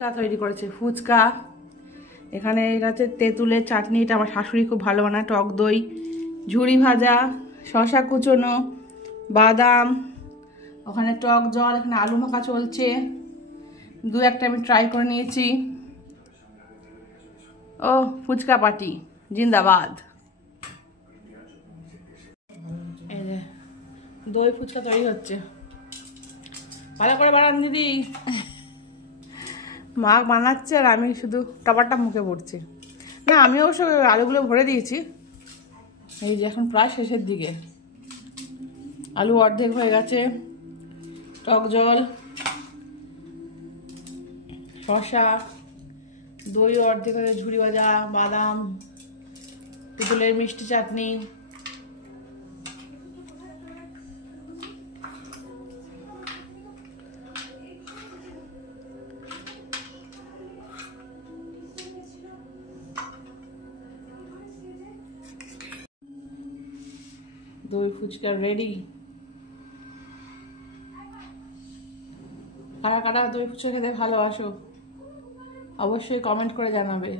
তৈরি করেছে ফুচকা। এখানে এটা হচ্ছে তেঁতুলের চাটনি, এটা আমার শাশুড়ি খুব ভালো বানায়। টক দই, ঝুড়ি ভাজা, শশা কুচোনো, বাদাম, ওখানে টক জল, এখানে আলু মাখা চলছে। দু একটা আমি ট্রাই করে নিয়েছি। ও ফুচকা পার্টি জিন্দাবাদ। এই যে দই ফুচকা তৈরি হচ্ছে, ভালো করে বানান দিদি। মা বানাচ্ছে আর আমি শুধু খাবারটা মুখে পড়ছি। না, আমি অবশ্য আলুগুলো ভরে দিয়েছি। এই যে এখন প্রায় শেষের দিকে, আলু অর্ধেক হয়ে গেছে। টক জল, শসা, দই অর্ধেক হয়ে, ঝুড়ি ভাজা, বাদাম, তেঁতুলের মিষ্টি চাটনি। দই ফুচকা রেডি। কারা কারা দই ফুচকা খেতে ভালোবাসো অবশ্যই কমেন্ট করে জানাবে।